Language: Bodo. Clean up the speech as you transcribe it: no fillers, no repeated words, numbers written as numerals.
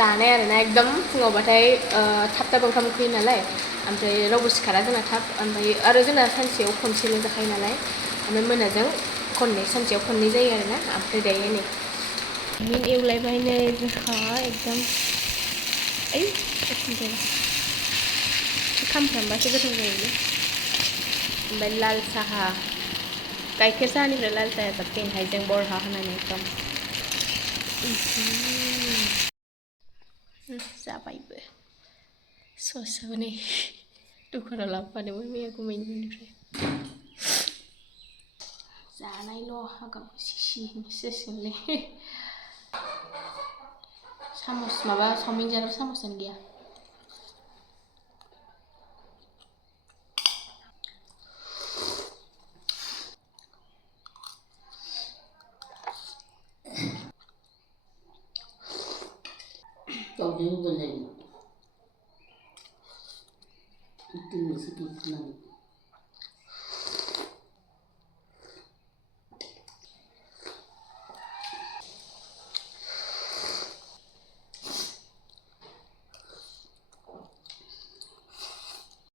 जानाय आरोना एकदम फुङावबाथाय थाब थाब ओंखाम उखैयो नालाय ओमफ्राय रावबो सिखारा जोंना थाब ओमफ्राय आरो जोंना सानसेयाव खनसेल' जाखायो नालाय ओमफ्राय मोनाजों खननै सानसेयाव खननै जायो आरोना ओमफ्राय दायो नै मिन एवलायबायनो जोंहा एकदम ओइ खामफ्रामबासो गोथाव जायोलै ओमफ्राय लाल साहा गाइखेर साहानिफ्राय लाल साहाया साबसिन हाइजें बरहा होनानै एकदम जाबायबो ससआबो नै दखानाव लाबोफादोंमोन मैया गुमैनिफ्राय जानायल' हागाव सिसि जासिगोनलै सामस माबा चावमिन जाग्रा सामसानो गैया Kau dia bukan lagi. Itu mesti kita nak.